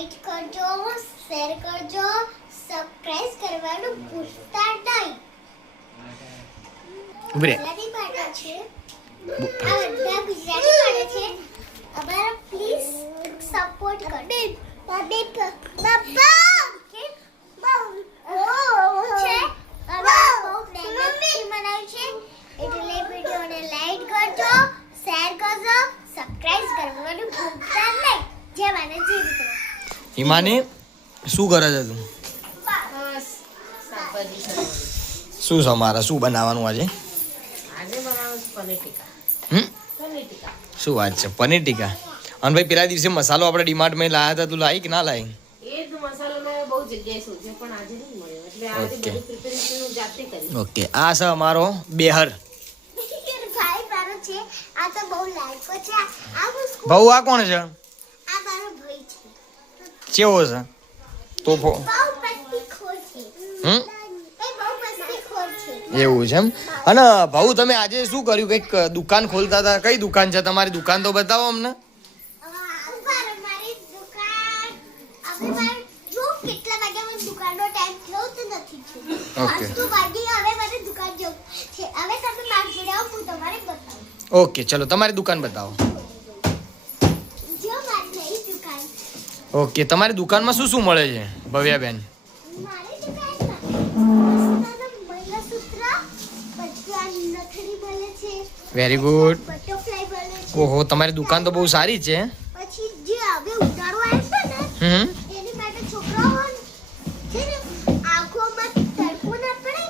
Like કરજો, share કરજો, subscribe કરવાનું ભૂલતા નહીં. ગુજરાતી પાડે છે, આ બધા ગુજરાતી પાડે છે. અમારા પ્લીઝ સપોર્ટ કરો. બાપા કે બહુ છે, અમે બહુ મહેનતથી બનાવ્યું છે, એટલે વિડિયોને લાઈક કરજો, શેર કરજો, સબસ્ક્રાઇબ કરવાનું ભૂલતા નહીં. જય માતાજી મિત્રો. હિમાની શું કરે છે તું? શું છે મારા શું બનાવવાનું આજે? શું વાત છે? પનીર ટીકા. અને ભાઈ પેલા દિવસે મસાલો આપણે ડીમાર્ટમાં લાયા હતા, તું લાવી કે ના લાવી? ઓકે, આ છે અમારો બેહર. ભાઈ મારો છે, આ તો બહુ લાયકો છે. આ ભાઉ આ કોણ છે? આ મારો ભાઈ છે. કેવો છે? તોફો. બહુ મસ્તીખોર છે. હમ, એ બહુ મસ્તીખોર છે. એવું છે એમ. અને ભાઉ તમે આજે શું કર્યું? કંઈક દુકાન ખોલતા હતા. કઈ દુકાન છે તમારી? દુકાન તો બતાવો અમને. મારી દુકાન જો કેટલા વાગ્યા મને દુકાનનો ટાઈમ થયો તો નથી થયો. ઓકે. 8 વાગે હવે મને દુકાન જવું છે. હવે તમે મારી જોડે આવો, હું તમારે બતાવું. ઓકે, ચલો તમારી દુકાન બતાવો. જો મારી નવી દુકાન. ઓકે, તમારી દુકાનમાં શું શું મળે છે ભવ્યાબેન? મારી દુકાનમાં મંગળસૂત્ર, પછી આ નથડી મળે છે. Very good. બટરફ્લાય મળે છે. ઓહો, તમારી દુકાન તો બહુ સારી છે. પછી જે હવે ઉનાળો આવ્યો છે ને, હમ, એની માટે છોકરાઓ છે ને આંખોમાં તડકો ના પડે,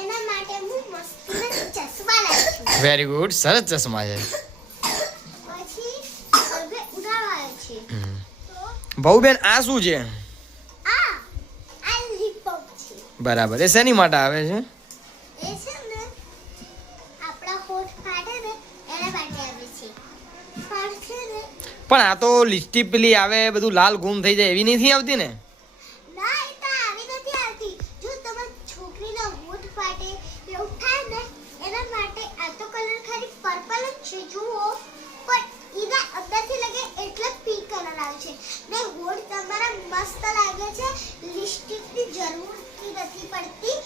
એના માટે હું મસ્તીના ચશ્મા લાવી છું. Very good. સરસ ચશ્મા છે. પછી હવે ઉનાળો આવ્યો છે, તો ભાઉબેન આ શું છે? આ લિપ બામ છે. બરાબર. એ શેની માટે આવે છે? એ છે ને આપણા હોઠ ફાટે ને એના માટે આવે છે. પણ છે ને પણ આ તો લિપસ્ટિક પેલી આવે બધું લાલ ગુમ થઈ જાય એવી નથી આવતી ને? ના, એ તો આવી નથી આવતી. જો તમારી છોકરીનો હોઠ ફાટે એવું થાય ને એના માટે આ તો કલર ખાલી પર્પલ જ છે જુઓ, પણ એના અંદરથી લગે એટલે પિંક કલર આવે છે ને હોઠ તમારા મસ્ત લાગે છે. લિપસ્ટિકની જરૂર નથી પડતી.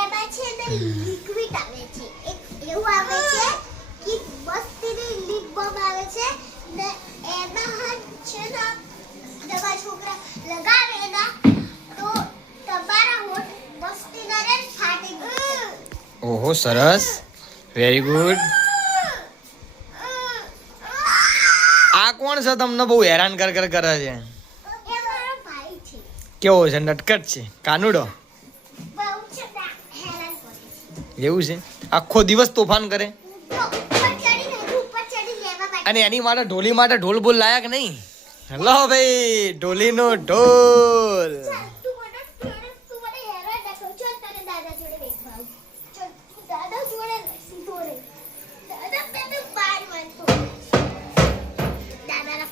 એમાં છે ને લિક્વિડ આવે છે, એક એવું આવે છે કે મસ્તીની લિપ બામ આવે છે ને એમાં છે ને તમારા છોકરા લગાવે ના તો તમારા હોઠ મસ્તીના રે ફાટી જાય. ઓહો, સરસ. Very good. આ કોણ છે તમને બહુ હેરાન કરે છે? એ મારો ભાઈ છે. કેવો છે? નટકટ છે? કાનુડો? બહુ છે ને હેરાન કરે છે. એવું છે? આખો દિવસ તોફાન કરે? જો ઉપર ચડી લેવા માટે. અને એની માટે ઢોલી માટે ઢોલ બોલ લાયા કે નહીં? લો ભાઈ, ઢોલીનો ઢોલ. તું મને હેરાન ના કર. ચલ તને દાદા જોડે બેસવા આવું. ચલ તું દાદા જોડે સીધો રે. દાદા તને બાર માનતો. દાદાના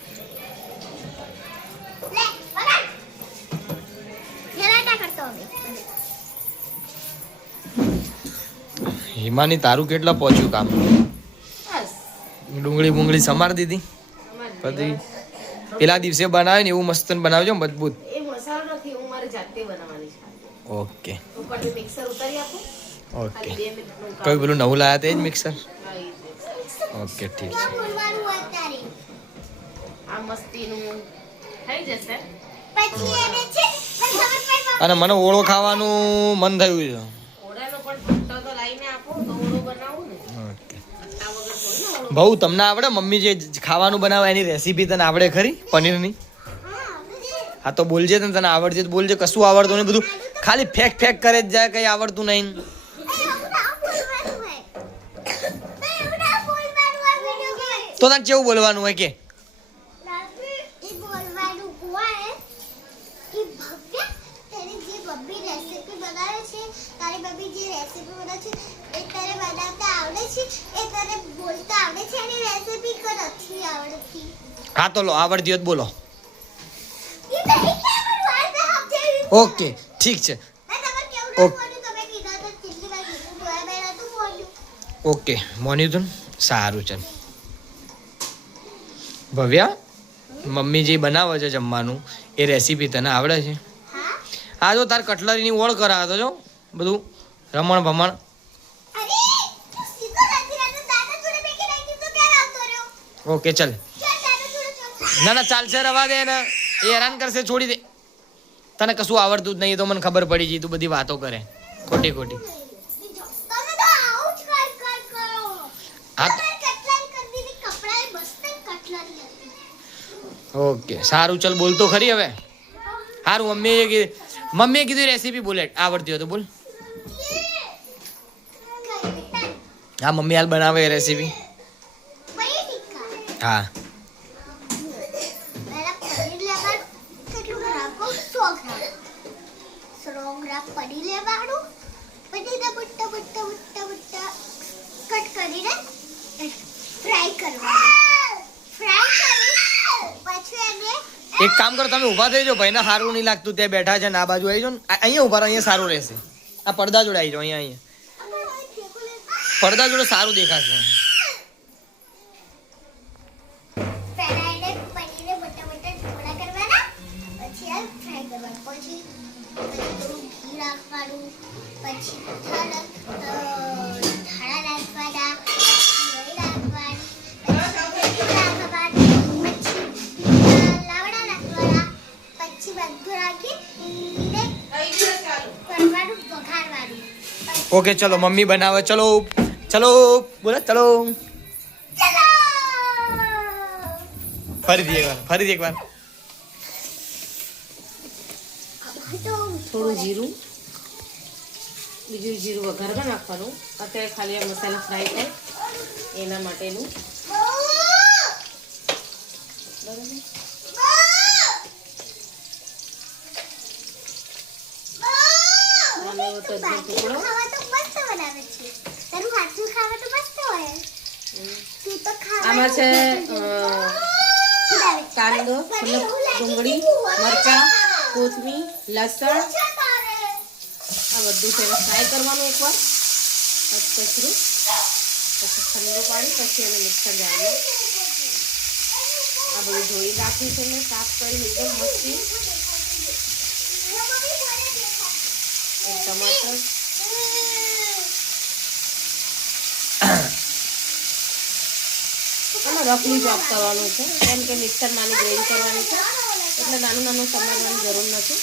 લે બગાડ. હેરાન ના કરતો હવે. હિમાની તારું કેટલા પહોંચ્યું કામ? ડુંગળી બુંગળી સમાર દીધી પછી પેલા દિવસે બનાવે ને એવું મસ્ત બનાવજો મજબૂત. એ મસાલો નથી, હું મારી જાતે બનાવવાની છે. ઓકે ઉપરથી મિક્સર ઉતારી આપું. ઓકે. ખાલી 2 મિનિટનું કામ. કયું પેલું નવું લાયા તે જ મિક્સર? હા, એ જ મિક્સર. ઓકે, ઠીક ક્યાં છે. બોલવાનું હોય તારે? આ મસ્તીનું થઈ જશે. પછી એને છે પણ ખબર પડી અને મને ઓળો ખાવાનું મન થયું છે. ઓળાનો પણ ભટ્ટો તો લાવીને આપો તો ઓળો બનાવું ને. ઓકે. ભટ્ટા વગર થોડી ને ઓળો. ભાઉ તમને આવડે? મમ્મી જે ખાવાનું બનાવે એની રેસીપી તને આવડે ખરી પનીરની? હા તો બોલજે ને, તને આવડશે તો બોલજે. કશું આવડતું નહીં, બધું ખાલી ફેક ફેક કરે જ જાય, કઈ આવડતું નહીં. તો તને કેવું બોલવાનું હોય કે? હા તો લો, આવડતી હોય તો બોલો. ઓકે, ઠીક છે. ઓકે, મોન્યું તું ને? સારું છે. ભવ્યા, મમ્મી જે બનાવે છે જમવાનું એ રેસીપી તને આવડે છે? હા. હા જો તાર કટલરીની ઓળ કરાવતો જો બધું રમણ ભમણ. અરે તું સીધો નથી રહેતો, દાદા જોડે બેસી રહી તો ક્યાં આવતો રહ્યો? ઓકે ચલ. ચાલ દાદા જોડે ચાલ. ના ના ચાલશે, રવા દે ને, એ હેરાન કરશે, છોડી દે. તને કશું આવડતું જ નહીં તો મને ખબર પડી ગઈ, તું બધી વાતો કરે ખોટી ખોટી. તમે તો આવું જ કર કરો. હા તમારે કટલેરી કરી દીધી, કપડાએ મસ્ત કટલેરી હતી. ઓકે સારું ચલ, બોલતો ખરી હવે. સારું મમ્મીએ કીધું રેસીપી બોલે આવડતી હોય તો બોલ. હા મમ્મી હાલ બનાવે એ રેસીપી. પનીર ટિક્કા. હા પહેલા પનીર લેવાનું, કેટલું ગ્રામ કહું? 100 ગ્રામ પનીર લેવાનું. પનીરને મોટા મોટા મોટા મોટા કટ કરીને ફ્રાય કરવાનું. ફ્રાય કરી પછી એને એક કામ કરો, તમે ઊભા થઈ જાઓ, ભાઈને સારું નહીં લાગતું, ત્યાં બેઠા છે ને આ બાજુ આવી જાઓ ને, અહીંયા ઊભા રહો, અહીંયા સારું રહેશે. આ પડદા જોડે આવી જાઓ, અહીંયા પડદા જોડે સારું દેખાશે. પહેલા એને પનીરને મોટા મોટા ટુકડા કરવાના, પછી આ ફ્રાય કરવાનું, પછી થોડું ઘી રાખવાનું, પછી ધાણા રાખવાના, પછી લોહી રાખવાની, પછી રાખવાનું, પછી લાવડા રાખવાના, પછી બધું રાખી કરવાનું, વઘારવાનું. ઓકે ચલો મમ્મી બનાવે, ચલો ચલો બોલે ચલો. ચલો ફરીથી એકવાર થોડું જીરું, બીજું જીરું વઘારમાં નાખવાનું. અત્યારે ખાલી આ મસાલા ફ્રાય થાય એના માટેનું. બરાબર. અને તજનો ટુકડો. ખાવા તો મસ્ત બનાવે છે. તારું હાથનું ખાવા તો મસ્ત હોય. તું તો ખાવા આમાં છે કાંદો, મતલબ ડુંગળી, મરચાં, કોથમીર, લસણ, આ બધું છે ફ્રાય કરવાનું એકવાર કચરું, પછી ઠંડો પાડી પછી એને મિક્સર જારમાં આ બધું ધોઈ રાખી છે મેં, સાફ કરી એકદમ મસ્તી. એક ટમાટર, અને રફલી ચોપ કરવાનું છે, કેમ કે મિક્સરમાં આની ગ્રેવી કરવાની છે એટલે નાનું નાનું સમારવાની જરૂર નથી.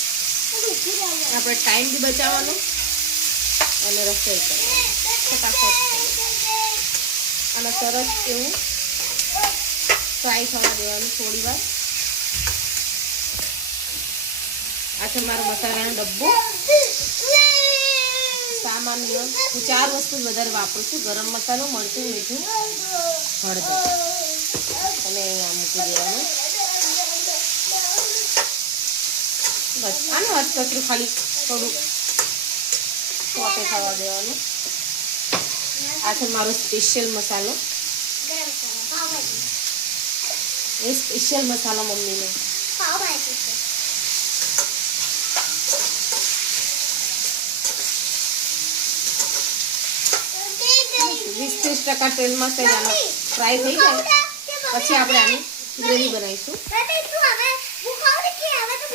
આપણે ટાઈમ બી બચાવવાનો અને રસોઈ કરવાની ફટાફટ. અને સરસ એવું ફ્રાય થવા દેવાનું થોડી વાર. આ છે મારો મસાલાનો ડબ્બો. સામાન્ય હું 4 વસ્તુ વધારે વાપરું છું: ગરમ મસાલો, મરચું, મીઠું, હળદર. અને આ મૂકી દેવાનું. બસ આનું હાથ કચરું ખાલી થોડું સોતે થવા દેવાનું. આ છે મારો સ્પેશિયલ મસાલો, એ સ્પેશિયલ મસાલો મમ્મીનો. પાવભાજી છે. 20-30% તેલમાં છે આનો ફ્રાય થઈ જાય પછી આપણે આની ગ્રેવી બનાવીશું.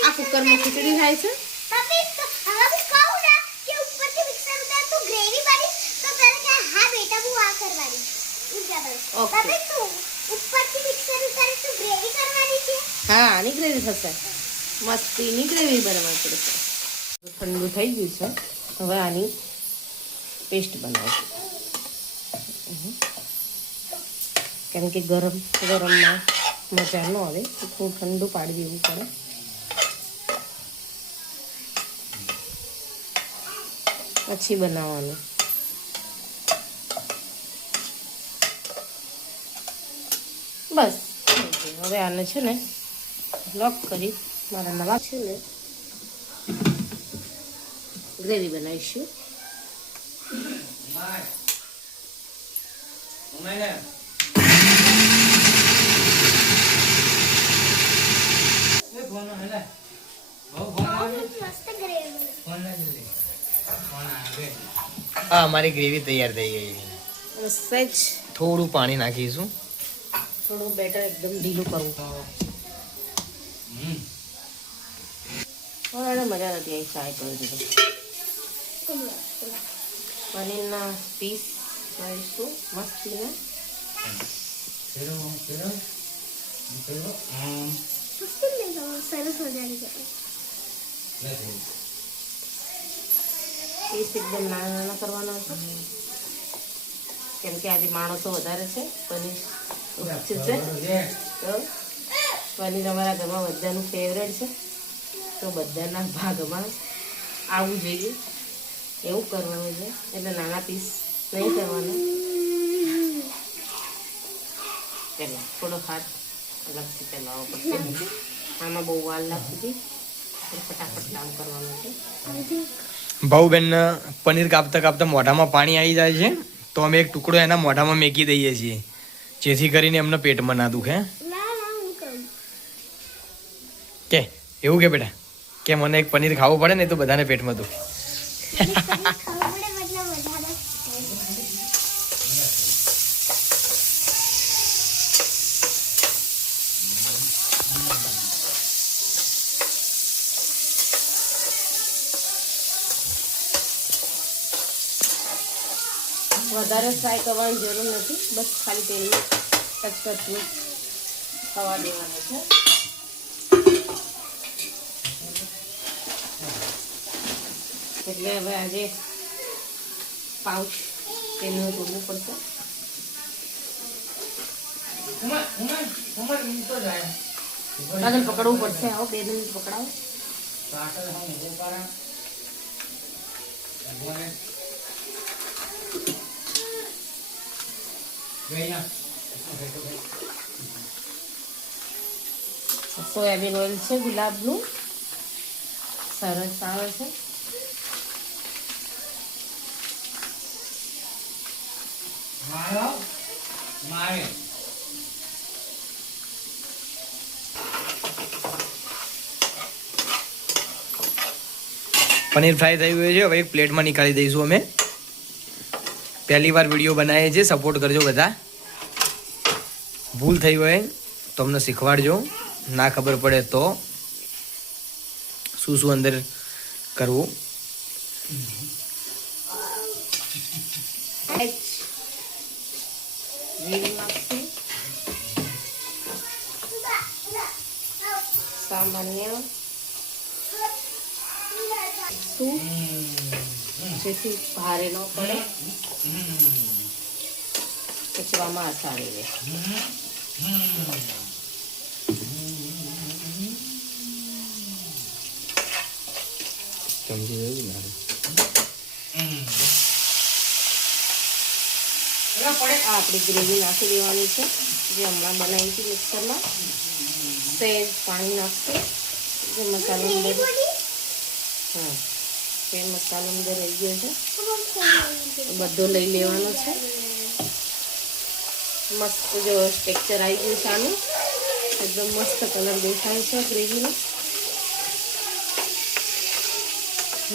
આ કુકરમાં ખીચડી થાય છે. હા આની ગ્રેવી થશે, મસ્તીની ગ્રેવી બનાવવી પડશે. ઠંડુ થઈ ગયું છે, હવે આની પેસ્ટ બનાવીશું. કેમ કે ગરમમાં મજા ન આવે તો થોડું ઠંડુ પાડી દેવું પડે. પછી બનાવવાનું. બસ હવે આને છે ને લોક કરી મારા નવા છે ને ગ્રેવી બનાવીશું. હા અમારી ગ્રેવી તૈયાર થઈ ગઈ છે. સહેજ થોડું પાણી નાખીશું. થોડું બેટર એકદમ ઢીલું કરવું. પણ એને મજા નથી આવી ફ્રાય કરી દીધું. પનીરના પીસ કરીશું મસ્તીના. સરસ મજાની જાય. પીસ એકદમ નાના નાના કરવાના છે કેમ કે આજે માણસો વધારે છે. પનીર છે તો પનીર અમારા ઘરમાં બધાનું ફેવરેટ છે, તો બધાના ભાગમાં આવવું જોઈએ એવું કરવાનું છે. એટલે નાના પીસ નહીં કરવાના. પહેલાં થોડો હાથ અલગથી ચલાવવો પડશે. આમાં બહુ વાર લાગતી હતી, ફટાફટ કામ કરવાનું છે. ભાઉબેન પનીર કાપતા કાપતા મોઢામાં પાણી આવી જાય છે, તો અમે એક ટુકડો એના મોઢામાં મેકી દઈએ છીએ, જેથી કરીને એમને પેટમાં ના દુખે. હું કહું કે એવું કે બેટા કે મને એક પનીર ખાવું પડે ને તો બધાને પેટમાં દુખે. ખબર પડે મતલબ વધારે. વધારે ફ્રાય કરવાની જરૂર નથી, બસ ખાલી તેલમાં ટચકચું થવા દેવાનું છે. એટલે હવે આજે પાઉચ તેલનું તોડવું પડશે. આગળ પકડવું પડશે. આવો 2 મિનિટ પકડાવો. સોયાબીન ઓઇલ છે ગુલાબનું, સરસ આવે છે. પનીર ફ્રાય થયું છે, હવે એક પ્લેટમાં નીકાળી દઈશું. અમે પહેલી વાર વિડીયો બનાવીએ છીએ, સપોર્ટ કરજો બધા. ભૂલ થઈ હોય તો અમને શીખવાડજો, ના ખબર પડે તો શું શું અંદર કરવું. સામાન્ય જેથી ભારે ન પડે, કચરામાં આસાની રહે. આપણી ગ્રેવી નાખી દેવાની છે, જે હમણાં બનાવી હતી મિક્સરમાં. સહેજ પાણી નાખશે, જે મસાલો અંદર તે મસાલો અંદર રહી ગયો છે, બધો લઈ લેવાનો છે. મસ્ત જો ટેક્સચર આવી ગયું છે આનું, એકદમ મસ્ત કલર દેખાય છે ગ્રેવીનો.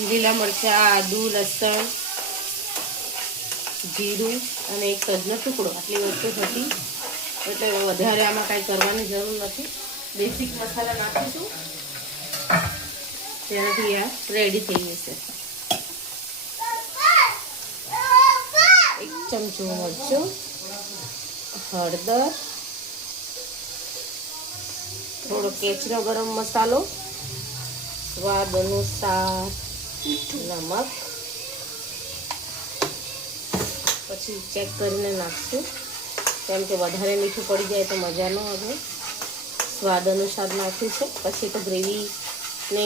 લીલા મરચાં, આદુ, લસણ, જીરું અને એક તજનો ટુકડો આટલી વસ્તુ હતી, એટલે વધારે આમાં કાંઈ કરવાની જરૂર નથી. બેસિક મસાલા નાખીશું, તેનાથી આ રેડી થઈ જશે. 1 ચમચો મરચું, હળદર, થોડો કેચરો ગરમ મસાલો, સ્વાદ અનુસાર નમક, પછી ચેક કરીને નાખશું, કેમ કે વધારે મીઠું પડી જાય તો મજા ન આવે. સ્વાદ અનુસાર નાખ્યું છે, પછી તો ગ્રેવીને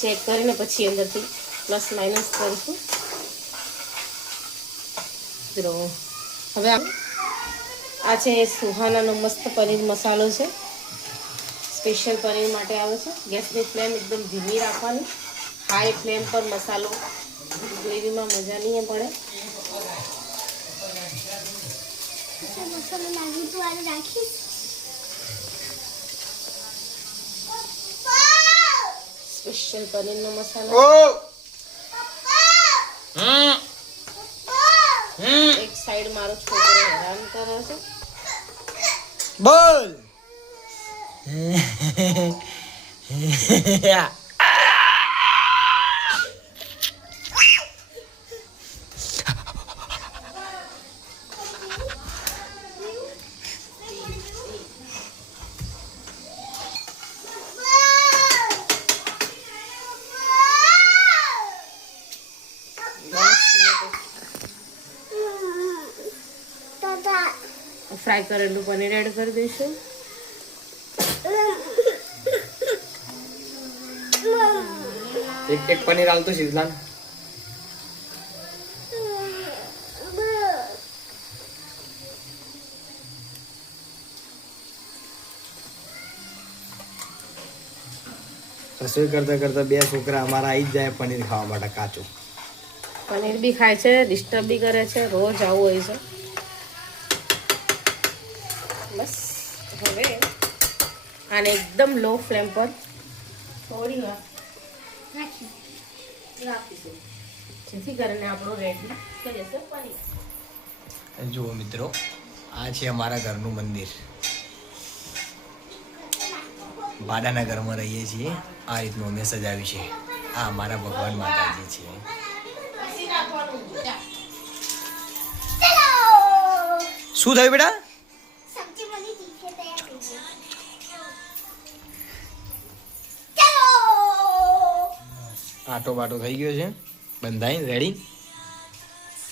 ચેક કરીને પછી અંદરથી પ્લસ માઇનસ કરીશું. હવે આ છે સુહાનાનો મસ્ત પનીર મસાલો છે, સ્પેશિયલ પનીર માટે આવે છે. ગેસની ફ્લેમ એકદમ ધીમી રાખવાની, હાઈ ફ્લેમ પર મસાલો ગ્રેવીમાં મજા નહીં પડે. મસાલો લાગી તો આ રાખીશ. સ્પેશિયલ પનીરનો મસાલો. એક સાઈડ મારો છોકરો હેરાન કરે છે. બોલ ફ્રાય કરેલું પનીર એડ કરી દઈશું. એક પનીર આલતો શિવલાન. રસોઈ કરતા કરતા બે છોકરા અમારા આવી જ જાય પનીર ખાવા માટે કાચું. પનીર બી ખાય છે, ડિસ્ટર્બ બી કરે છે, રોજ આવું હોય છે. બસ હવે આને એકદમ લો ફ્લેમ પર થોડી વાર રાખીશું, જેથી કરીને આપણું રેડી થઈ જશે પનીર. જુઓ મિત્રો, આ છે અમારા ઘરનું મંદિર. ભાડાના ઘરમાં રહીએ છીએ. આ રીતનું અમે સજાવ્યું છે. આ અમારા ભગવાન માતાજી છે. શું થયું બેટા? સબ્જી બની ગઈ છે, તૈયાર થઈ ગઈ. ચાલો આટો બાટો થઈ ગયો છે, બંધાઈ રેડી.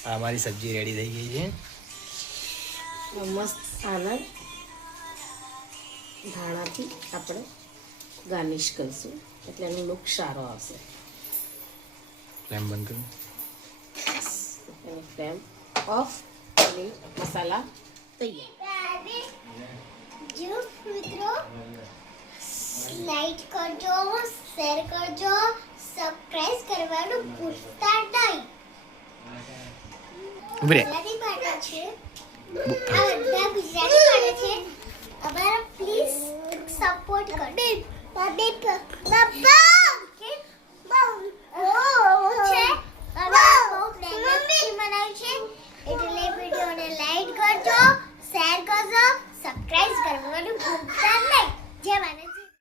આ અમારી સબ્જી રેડી થઈ ગઈ છે. મસ્ત આના ધાણાથી આપણે ગાર્નિશ કરીશું એટલે એનો લુક સારો આવશે. ફ્લેમ બંધ કરો. એની ફ્લેમ ઓફ કરી મસાલા તૈયાર. જો મિત્રો, લાઈક કરજો, શેર કરજો, સબસ્ક્રાઇબ કરવાનું ભૂલતા નહીં. ઉભી રહે. ગુજરાતી પાટા છે, આ બધા ગુજરાતી પાટા છે. અમારા પ્લીઝ સપોર્ટ કરો. બાબા